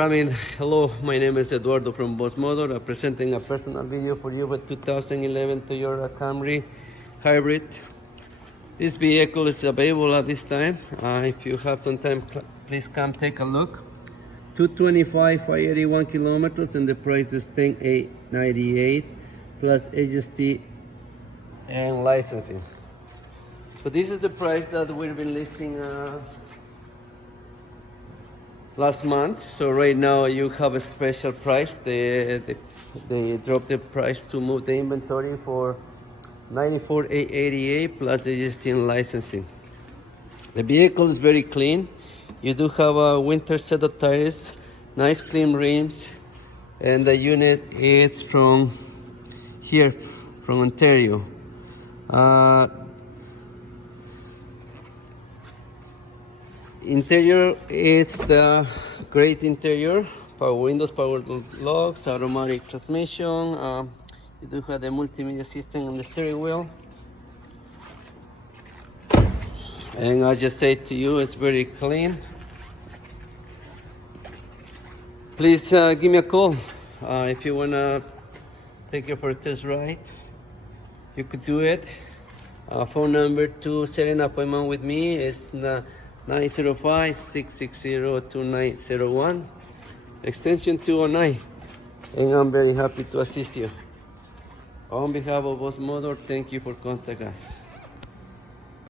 Ramit, hello, my name is Eduardo from Boss Motor. I'm presenting a personal video for you with 2011 Toyota Camry Hybrid. This vehicle is available at this time. If you have some time, please come take a look. 225, 581 kilometers, and the price is $10,898 plus HST and licensing. So this is the price that we've been listing last month. So right now you have a special price. They dropped the price to move the inventory for $94,888 plus HST and licensing. The vehicle is very clean. You do have a winter set of tires, nice clean rims, and the unit is from here, from Ontario. Interior, it's the great interior, power windows, power locks, automatic transmission. You do have the multimedia system on the steering wheel. And I just say to you, it's very clean. Please give me a call if you wanna take it for a test ride. You could do it. Phone number to set an appointment with me is 905-660-2901, extension 209, and I'm very happy to assist you. On behalf of Boss Motor, thank you for contacting us.